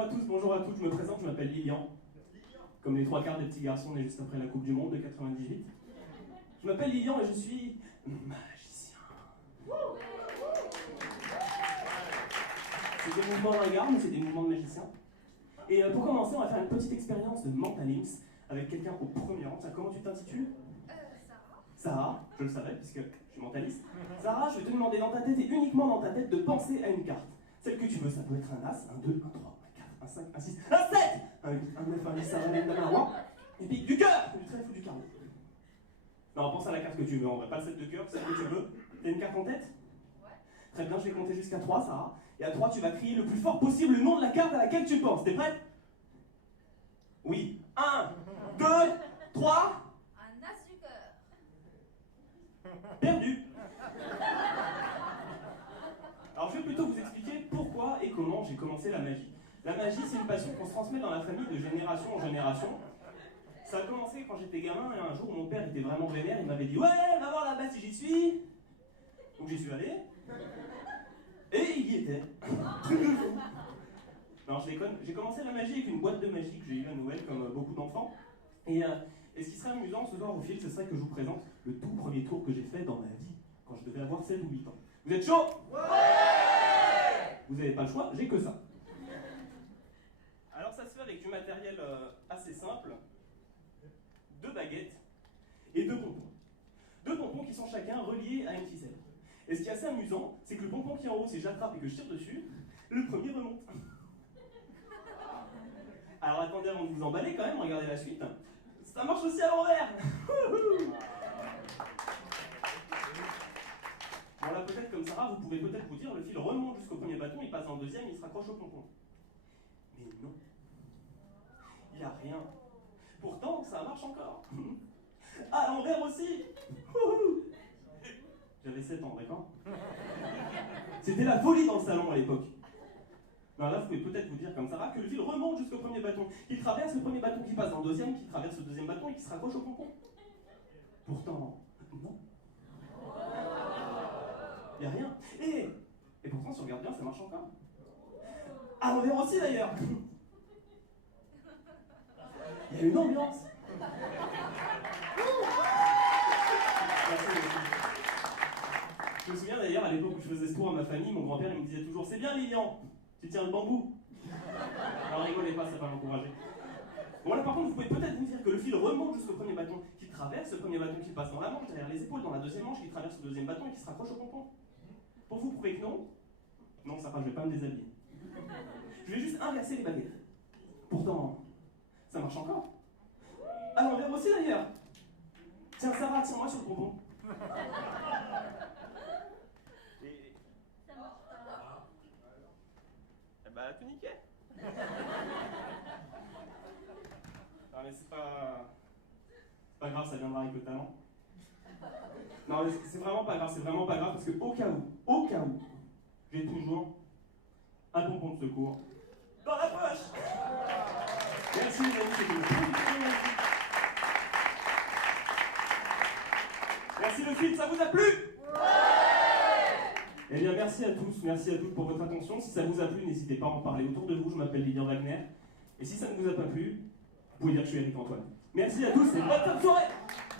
Bonjour à tous, bonjour à toutes, je me présente, je m'appelle Lilian. Comme les trois quarts des petits garçons nés juste après la Coupe du Monde de 98. Je m'appelle Lilian et je suis magicien. C'est des mouvements ringards, mais c'est des mouvements de magicien. Et pour commencer, on va faire une petite expérience de Mentalims avec quelqu'un au premier rang. Tiens, comment tu t'intitules? Sarah. Sarah, je le savais puisque je suis mentaliste. Sarah, je vais te demander dans ta tête et uniquement dans ta tête de penser à une carte. Celle que tu veux, ça peut être un As, un 2, un 3, un 4, un 5, un 6, un 7, un 8, un 9, un 10, un 11, un roi, et puis du cœur, du trèfle ou du carreau. Non, pense à la carte que tu veux, en vrai, pas le 7 de cœur, celle que tu veux. T'as une carte en tête? Ouais. Très bien, je vais compter jusqu'à 3, Sarah. Et à 3, tu vas crier le plus fort possible le nom de la carte à laquelle tu penses. T'es prête? Oui. 1, 2, 3. Un as du cœur. Perdu. Alors je vais plutôt vous expliquer pourquoi et comment j'ai commencé la magie. La magie, c'est une passion qu'on se transmet dans la famille de génération en génération. Ça a commencé quand j'étais gamin et un jour mon père était vraiment vénère, il m'avait dit « Ouais, va voir là-bas si j'y suis !» Donc j'y suis allé. Et il y était. Truc de fou. Non, je déconne. J'ai commencé la magie avec une boîte de magie que j'ai eue à Noël comme beaucoup d'enfants. Et ce qui serait amusant ce soir au fil, ce serait que je vous présente le tout premier tour que j'ai fait dans ma vie, quand je devais avoir 7 ou 8 ans. Vous êtes chaud? Ouais! Vous n'avez pas le choix, j'ai que ça. Alors ça se fait avec du matériel assez simple, 2 baguettes et 2 pompons. 2 pompons qui sont chacun reliés à une ficelle. Et ce qui est assez amusant, c'est que le pompon qui est en haut, si j'attrape et que je tire dessus, le premier remonte. Alors attendez avant de vous emballer quand même, regardez la suite. Ça marche aussi à l'envers. Bon là peut-être comme Sarah, vous pouvez peut-être vous dire, le fil remonte jusqu'au premier bâton, il passe dans le deuxième, il se raccroche au pompon. Mais non. Il n'y a rien. Pourtant, ça marche encore. À l'envers aussi. J'avais 7 ans, d'accord? C'était la folie dans le salon à l'époque. Non, là, vous pouvez peut-être vous dire comme Sarah que le fil remonte jusqu'au premier bâton, qu'il traverse le premier bâton qui passe dans le deuxième, qui traverse le deuxième bâton et qui se raccroche au pompon. Pourtant, non. Il n'y a rien. Et pourtant, si on regarde bien, ça marche encore. À l'envers aussi d'ailleurs. Il y a une ambiance. Je me souviens d'ailleurs, à l'époque où je faisais ce tour à ma famille, mon grand-père il me disait toujours « C'est bien Lilian, tu tiens le bambou !» Alors rigolez pas, ça va m'encourager. Bon là par contre, vous pouvez peut-être vous dire que le fil remonte jusqu'au premier bâton, qu'il traverse le premier bâton qui passe dans la manche, derrière les épaules, dans la deuxième manche, qui traverse le deuxième bâton et qui se raccroche au pompon. Pour vous prouver que non, non ça va, je vais pas me déshabiller. Je vais juste inverser les baguettes. Pourtant, ça marche encore. À l'envers aussi d'ailleurs. Tiens Sarah, tiens-moi sur le pompon. Ça marche pas. Eh bah, tout niqué. Non mais c'est pas grave, ça viendra avec le talent. Non mais c'est vraiment pas grave, parce que au cas où, j'ai toujours un pompon de secours dans la poche. Merci les amis, c'était une production. Merci le film, ça vous a plu? Eh bien, merci à toutes pour votre attention. Si ça vous a plu, n'hésitez pas à en parler autour de vous. Je m'appelle Lilian Wagner. Et si ça ne vous a pas plu, vous pouvez dire que je suis Eric Antoine. Merci à tous et bonne fin de soirée!